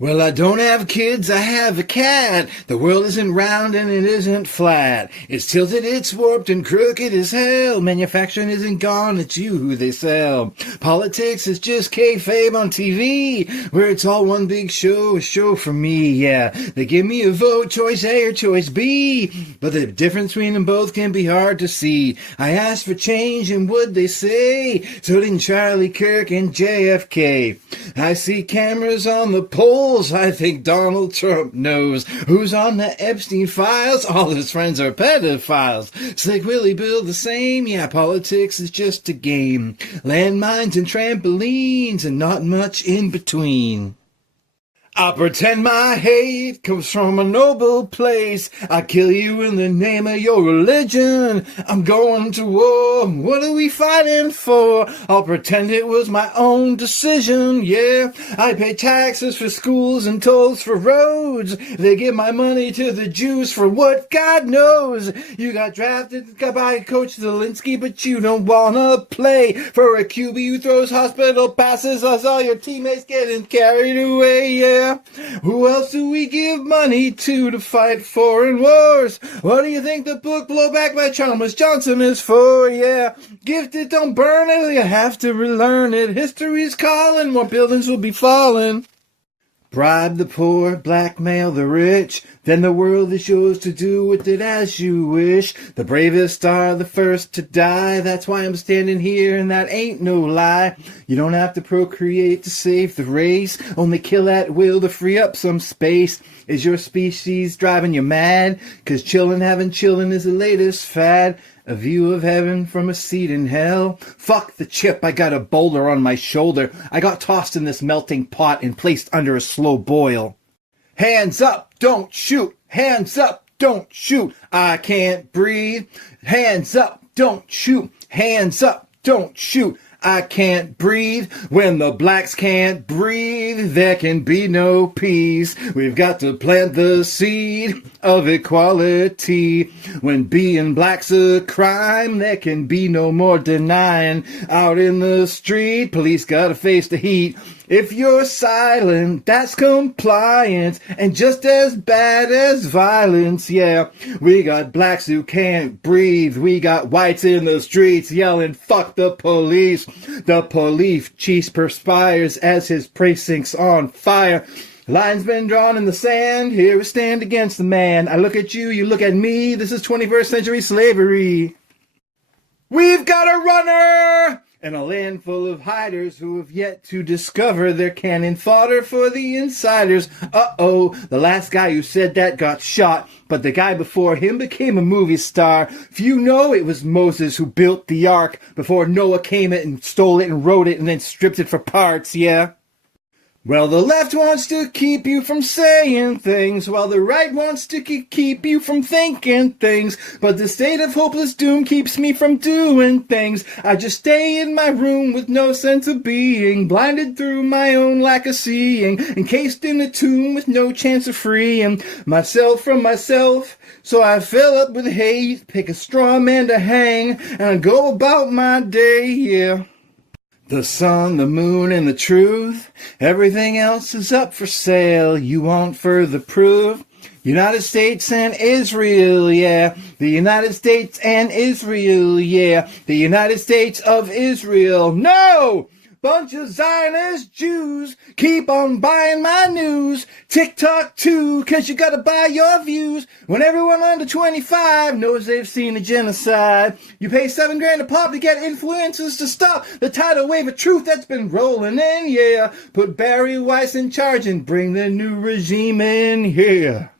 Well, I don't have kids, I have a cat. The world isn't round and it isn't flat. It's tilted, it's warped and crooked as hell. Manufacturing isn't gone, it's you who they sell. Politics is just kayfabe on TV, where it's all one big show, a show for me, yeah. They give me a vote, choice A or choice B, but the difference between them both can be hard to see. I asked for change and what'd they say? So didn't Charlie Kirk and JFK. I see cameras on the polls. I think Donald Trump knows who's on the Epstein files. All his friends are pedophiles. Slick Willie Bill the same. Yeah, politics is just a game. Landmines and trampolines and not much in between. I'll pretend my hate comes from a noble place. I'll kill you in the name of your religion. I'm going to war. What are we fighting for? I'll pretend it was my own decision, yeah. I pay taxes for schools and tolls for roads. They give my money to the Jews for what God knows. You got drafted by Coach Zelensky, but you don't wanna play for a QB who throws hospital passes. I saw your teammates getting carried away, yeah. Who else do we give money to fight foreign wars? What do you think the book Blowback by Chalmers Johnson is for? Yeah, gifted, don't burn it, you have to relearn it. History's calling, more buildings will be falling. Bribe the poor, blackmail the rich, then the world is yours to do with it as you wish. The bravest are the first to die, that's why I'm standing here and that ain't no lie. You don't have to procreate to save the race, only kill at will to free up some space. Is your species driving you mad? 'Cause having chillin' is the latest fad. A view of heaven from a seat in hell. Fuck the chip, I got a boulder on my shoulder. I got tossed in this melting pot and placed under a slow boil. Hands up, don't shoot. Hands up, don't shoot. I can't breathe. Hands up, don't shoot. Hands up, don't shoot. I can't breathe. When the blacks can't breathe, there can be no peace. We've got to plant the seed of equality. When being black's a crime, there can be no more denying. Out in the street, police gotta face the heat. If you're silent, that's compliance, and just as bad as violence, yeah. We got blacks who can't breathe, we got whites in the streets yelling, fuck the police. The police chief perspires as his precinct's on fire. Lines been drawn in the sand, here we stand against the man. I look at you, you look at me, this is 21st century slavery. We've got a runner! And a land full of hiders who have yet to discover their cannon fodder for the insiders. Uh-oh, the last guy who said that got shot, but the guy before him became a movie star. Few know it was Moses who built the ark before Noah came in and stole it and wrote it and then stripped it for parts, yeah? Well, the left wants to keep you from saying things, while the right wants to keep you from thinking things. But the state of hopeless doom keeps me from doing things. I just stay in my room with no sense of being, blinded through my own lack of seeing, encased in a tomb with no chance of freeing myself from myself. So I fill up with hate, pick a straw man to hang, and I go about my day, yeah. The sun, the moon, and the truth. Everything else is up for sale. You want further proof? United States and Israel, yeah. The United States and Israel, yeah. The United States of Israel. No! Bunch of Zionist Jews keep on buying my news. TikTok too, 'cause you gotta buy your views. When everyone under 25 knows they've seen a genocide. You pay $7 grand a pop to get influencers to stop the tidal wave of truth that's been rolling in, yeah. Put Barry Weiss in charge and bring the new regime in here.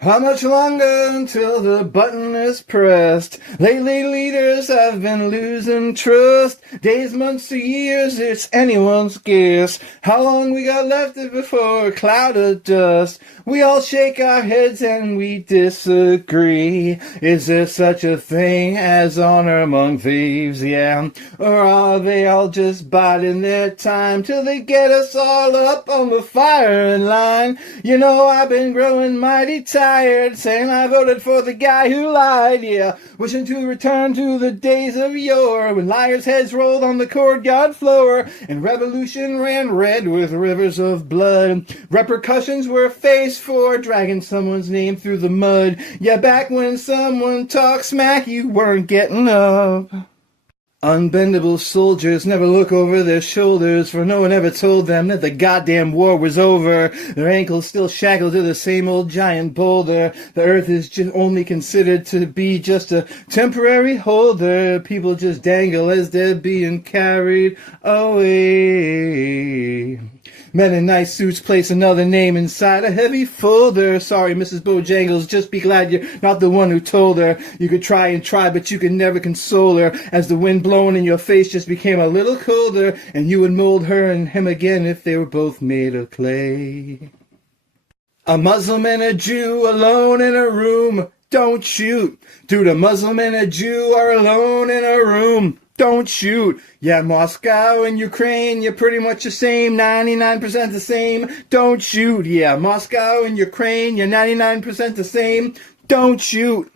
How much longer until the button is pressed? Lately leaders have been losing trust. Days, months to years, it's anyone's guess. How long we got left before a cloud of dust? We all shake our heads and we disagree. Is there such a thing as honor among thieves, yeah? Or are they all just biding their time till they get us all up on the firing line? You know I've been growing mighty tired tired, saying I voted for the guy who lied, yeah. Wishing to return to the days of yore, when liars' heads rolled on the courtyard floor, and revolution ran red with rivers of blood. Repercussions were faced for dragging someone's name through the mud. Yeah, back when someone talked smack, you weren't getting up. Unbendable soldiers never look over their shoulders, for no one ever told them that the goddamn war was over. Their ankles still shackled to the same old giant boulder. The earth is just only considered to be just a temporary holder. People just dangle as they're being carried away. Men in nice suits place another name inside a heavy folder. Sorry, Mrs. Bojangles, just be glad you're not the one who told her. You could try and try, but you could never console her, as the wind blowing in your face just became a little colder, and you would mold her and him again if they were both made of clay. A Muslim and a Jew alone in a room. Don't shoot. Dude, a Muslim and a Jew are alone in a room. Don't shoot. Yeah, Moscow and Ukraine, you're pretty much the same, 99% the same. Don't shoot. Yeah, Moscow and Ukraine, you're 99% the same. Don't shoot.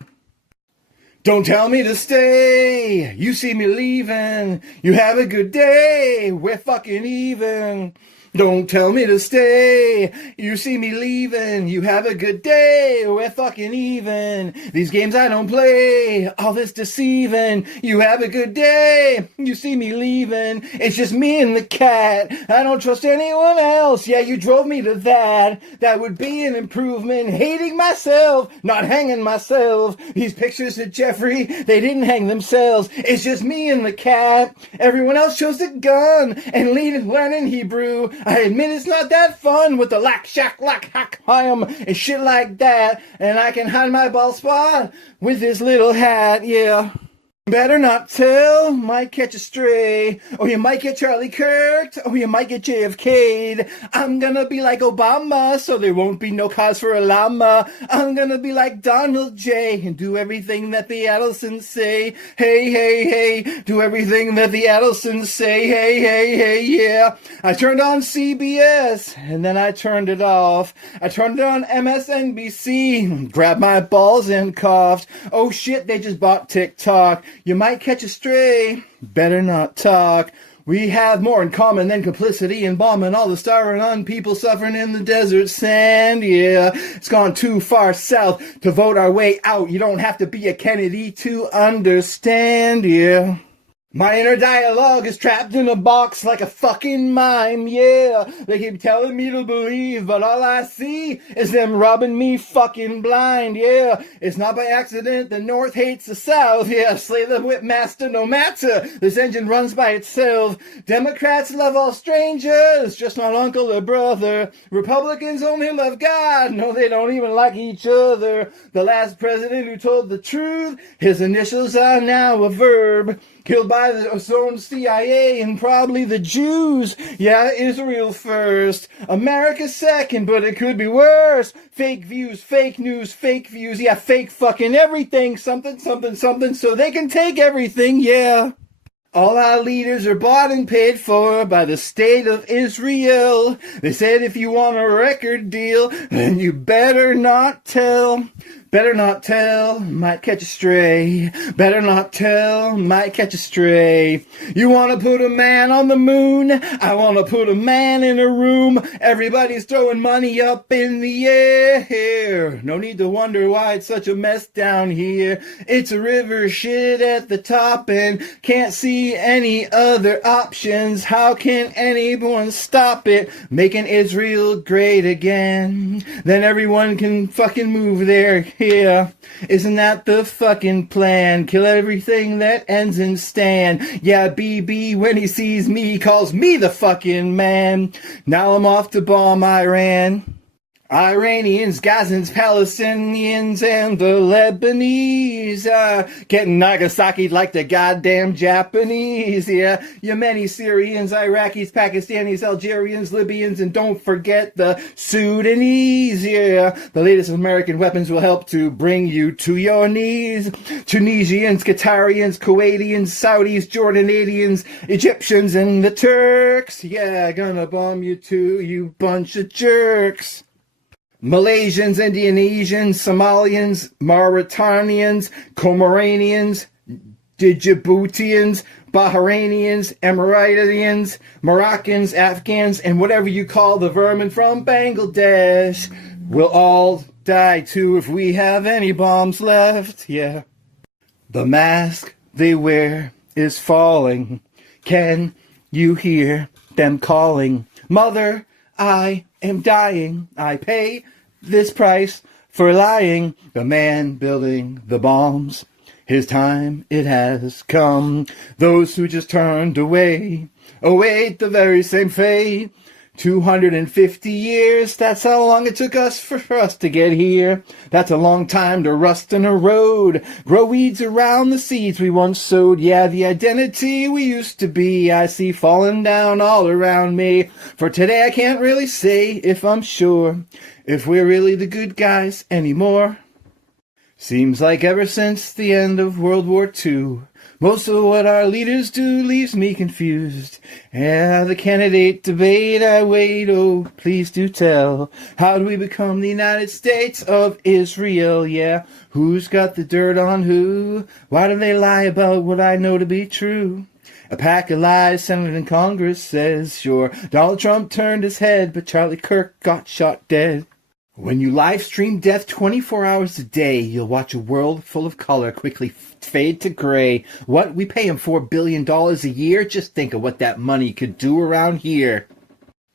Don't tell me to stay. You see me leaving. You have a good day. We're fucking even. Don't tell me to stay. You see me leaving. You have a good day. We're fucking even. These games I don't play. All this deceiving. You have a good day. You see me leaving. It's just me and the cat. I don't trust anyone else. Yeah, you drove me to that. That would be an improvement. Hating myself. Not hanging myself. These pictures of Jeffrey, they didn't hang themselves. It's just me and the cat. Everyone else chose the gun and learning Hebrew. I admit it's not that fun with the lack, shack, lack, hack, hayam, and shit like that. And I can hide my bald spot with this little hat, yeah. Better not tell, might catch a stray, or you might get Charlie Kirk, or you might get JFK'd. I'm gonna be like Obama, so there won't be no cause for a llama. I'm gonna be like Donald J. and do everything that the Adelsons say. Hey, hey, hey, do everything that the Adelsons say. Hey, hey, hey, yeah. I turned on CBS, and then I turned it off. I turned it on MSNBC, grabbed my balls and coughed. Oh shit, they just bought TikTok. You might catch a stray, better not talk. We have more in common than complicity in bombing all the starving people suffering in the desert sand, yeah. It's gone too far south to vote our way out. You don't have to be a Kennedy to understand, yeah. My inner dialogue is trapped in a box like a fucking mime, yeah. They keep telling me to believe, but all I see is them robbing me fucking blind, yeah. It's not by accident the North hates the South, yeah. Slay the whip master no matter. This engine runs by itself. Democrats love all strangers, just not uncle or brother. Republicans only love God, no they don't even like each other. The last president who told the truth, his initials are now a verb. Killed by his own CIA and probably the Jews. Yeah, Israel first. America second, but it could be worse. Fake views, fake news, fake views. Yeah, fake fucking everything. Something, something, something. So they can take everything, yeah. All our leaders are bought and paid for by the state of Israel. They said if you want a record deal, then you better not tell. Better not tell, might catch a stray. Better not tell, might catch a stray. You want to put a man on the moon? I want to put a man in a room. Everybody's throwing money up in the air. No need to wonder why it's such a mess down here. It's a river shit at the top and can't see any other options. How can anyone stop it? Making Israel great again. Then everyone can fucking move there. Yeah, isn't that the fucking plan? Kill everything that ends in Stan. Yeah, BB, when he sees me, calls me the fucking man. Now I'm off to bomb Iran. Iranians, Gazans, Palestinians, and the Lebanese are getting Nagasaki like the goddamn Japanese, yeah. Yemeni, Syrians, Iraqis, Pakistanis, Algerians, Libyans, and don't forget the Sudanese, yeah. The latest American weapons will help to bring you to your knees. Tunisians, Qatarians, Kuwaitians, Saudis, Jordanians, Egyptians, and the Turks, yeah. Gonna bomb you too, you bunch of jerks. Malaysians, Indonesians, Somalians, Mauritanians, Comoranians, Djiboutians, Bahrainians, Emiratians, Moroccans, Afghans, and whatever you call the vermin from Bangladesh. We'll all die too if we have any bombs left, yeah. The mask they wear is falling. Can you hear them calling? Mother, I am dying. I pay this price for lying. The man building the bombs, his time it has come. Those who just turned away await the very same fate. 250 years, that's how long it took us for us to get here. That's a long time to rust in a road. Grow weeds around the seeds we once sowed. Yeah, the identity we used to be, I see falling down all around me. For today I can't really say if I'm sure if we're really the good guys anymore. Seems like ever since the end of World War II, most of what our leaders do leaves me confused. Yeah, the candidate debate I wait, oh, please do tell. How do we become the United States of Israel? Yeah, who's got the dirt on who? Why do they lie about what I know to be true? A pack of lies, Senate and Congress says, sure, Donald Trump turned his head, but Charlie Kirk got shot dead. When you live stream death 24 hours a day, you'll watch a world full of color quickly fade to gray. What? We pay him $4 billion a year? Just think of what that money could do around here.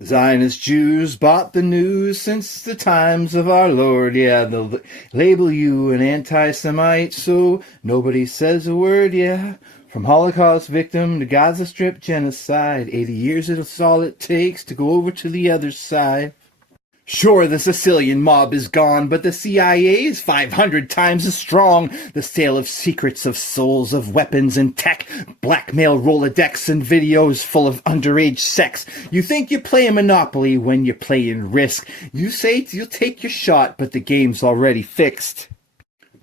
Zionist Jews bought the news since the times of our Lord. Yeah, they'll label you an anti-Semite, so nobody says a word, yeah. From Holocaust victim to Gaza Strip genocide, 80 years is all it takes to go over to the other side. Sure, the Sicilian mob is gone, but the CIA is 500 times as strong. The sale of secrets of souls, of weapons and tech, blackmail Rolodex and videos full of underage sex. You think you're playing Monopoly when you're playing Risk. You say you'll take your shot, but the game's already fixed.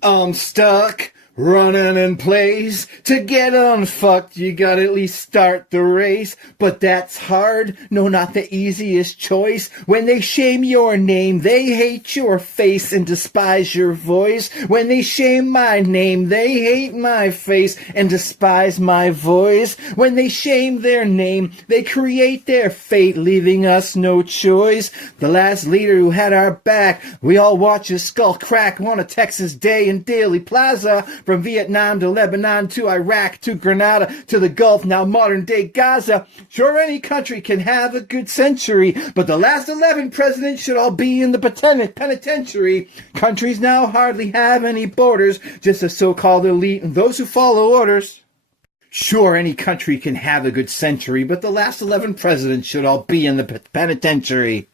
I'm stuck. Running in place. To get unfucked, you gotta at least start the race. But that's hard. No, not the easiest choice. When they shame your name, they hate your face and despise your voice. When they shame my name, they hate my face and despise my voice. When they shame their name, they create their fate, leaving us no choice. The last leader who had our back, we all watch his skull crack on a Texas day in Dealey Plaza. From Vietnam to Lebanon to Iraq to Grenada to the Gulf, now modern-day Gaza. Sure, any country can have a good century, but the last 11 presidents should all be in the penitentiary. Countries now hardly have any borders, just a so-called elite and those who follow orders. Sure, any country can have a good century, but the last 11 presidents should all be in the penitentiary.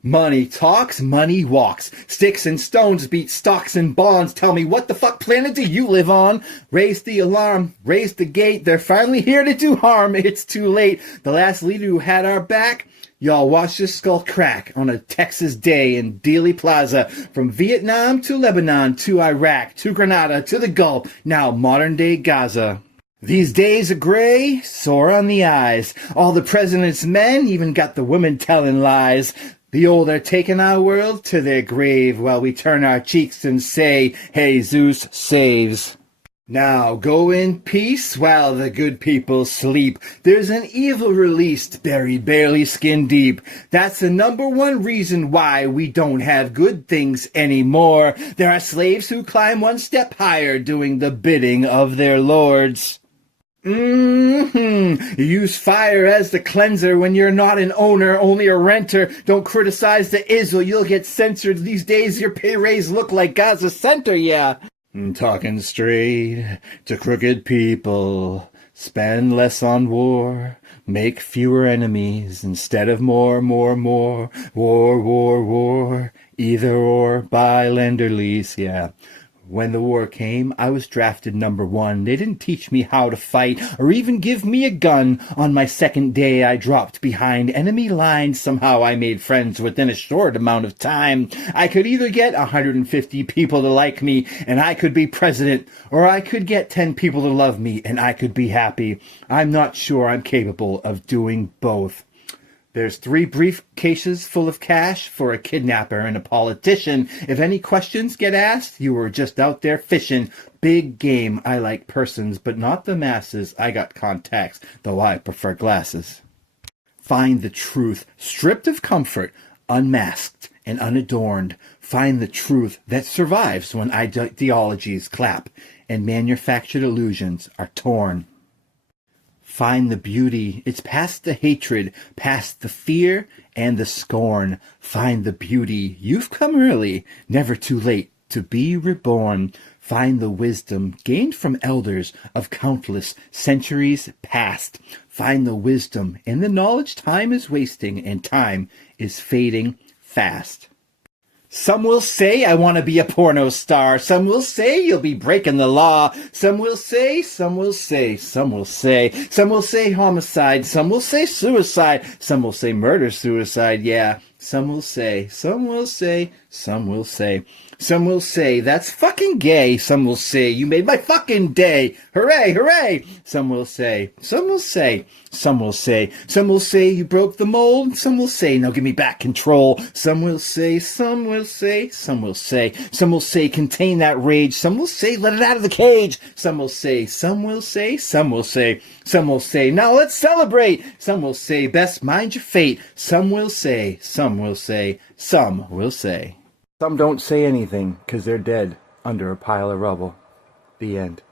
Money talks, money walks. Sticks and stones beat stocks and bonds. Tell me, what the fuck planet do you live on? Raise the alarm, raise the gate. They're finally here to do harm. It's too late. The last leader who had our back, y'all watched his skull crack on a Texas day in Dealey Plaza. From Vietnam to Lebanon to Iraq to Grenada to the Gulf, now modern-day Gaza. These days are gray, sore on the eyes. All the president's men, even got the women telling lies. The old are taking our world to their grave while we turn our cheeks and say, "Hey, Zeus saves." Now go in peace while the good people sleep. There's an evil released, buried barely skin deep. That's the number one reason why we don't have good things anymore. There are slaves who climb one step higher, doing the bidding of their lords. You use fire as the cleanser when you're not an owner, only a renter. Don't criticize the Israel, you'll get censored. These days your pay raise look like Gaza Center, yeah. Talking straight to crooked people. Spend less on war. Make fewer enemies instead of more. War. Either or, buy, lend, or lease, yeah. When the war came, I was drafted number 1. They didn't teach me how to fight or even give me a gun. On my second day, I dropped behind enemy lines. Somehow I made friends within a short amount of time. I could either get 150 people to like me and I could be president, or I could get 10 people to love me and I could be happy. I'm not sure I'm capable of doing both. There's 3 briefcases full of cash for a kidnapper and a politician. If any questions get asked, you were just out there fishing. Big game. I like persons, but not the masses. I got contacts, though I prefer glasses. Find the truth, stripped of comfort, unmasked and unadorned. Find the truth that survives when ideologies clap and manufactured illusions are torn. Find the beauty, it's past the hatred, past the fear and the scorn. Find the beauty, you've come early, never too late to be reborn. Find the wisdom gained from elders of countless centuries past. Find the wisdom in the knowledge time is wasting and time is fading fast. Some will say I want to be a porno star. Some will say you'll be breaking the law. Some will say, some will say, some will say. Some will say homicide. Some will say suicide. Some will say murder-suicide, yeah. Some will say, some will say, some will say. Some will say, that's fucking gay. Some will say, you made my fucking day. Hooray, hooray. Some will say, some will say, some will say. Some will say, you broke the mold. Some will say, now give me back control. Some will say, some will say, some will say. Some will say, contain that rage. Some will say, let it out of the cage. Some will say, some will say, some will say. Some will say, now let's celebrate. Some will say, best mind your fate. Some will say, some will say, some will say. Some don't say anything because they're dead under a pile of rubble. The end.